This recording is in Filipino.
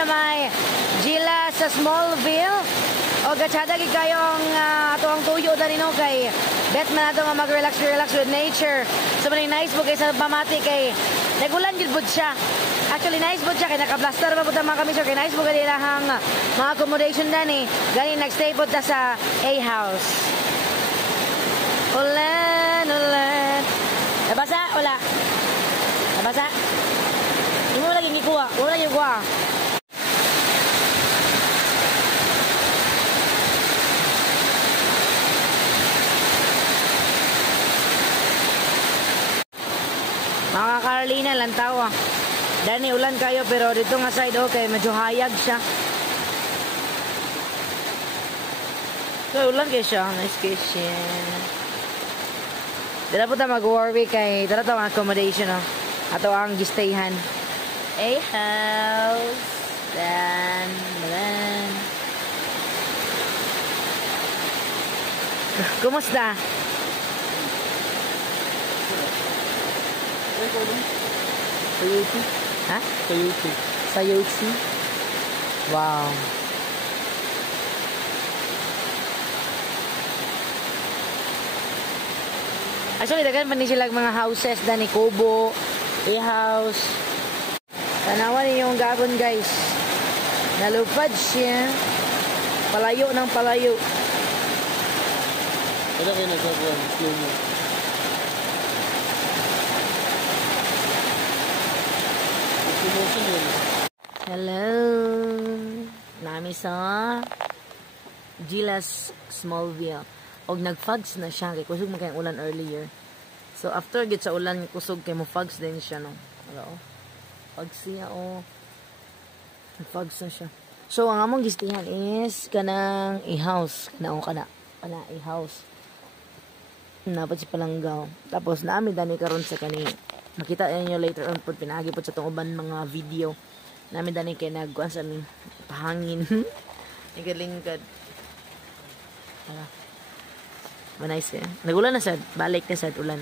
sa may Gila sa Smallville. O gatsada gid kayong atuang tuyo dani no kay bet man ato nga mag-relax with nature. So maning nice po kay sa pamati kay nagulan gid bud siya. Actually nice po siya kay naka-plaster pa pud ang mga kamisyo kay nice po gani lahang mga accommodation dani. Gani nagstay pud ta sa A house. Ulan. Nabasa wala. Nabasa. Imo lagi gikuha. Wala lagi gikuha. Mga Carolina, lantaw Dani, ulan kayo pero dito nga side okay, medyo hayag siya. So, ulan kayo siya. Nice kitchen. Dito po tayo mag-worry kay dito tayo ang accommodation ato ang gistayhan. A house. Dan. Kumusta? Sayuti. Ha? Sayuti. Sayuti? Wow. Actually, dagan pa ni sila mga houses na ni Kubo, A-house. Tanawan niyo yung gagon, guys. Nalupad siya. Palayo ng palayo. Wala kayo nagagawa. Slow mo. Hello. Nami sa Gila's Smallville. Og nag-fogs na siya kay kusog man kay ulan earlier. So after gid sa ulan kusog kay mo fogs din siya no. Hello. Fogs siya Nag-fogs na siya. So ang among gistihan is kanang a-house, kana a-house. Napad si Palanggaw. Tapos naami dani karon sa kani. Makita niyo later on pud pinagi pud sa tong uban mga video. Namin dani kay nagkuan sa aming pahangin. Igalingkad. Nice eh. Nagulan na sad, balik na sad ulan.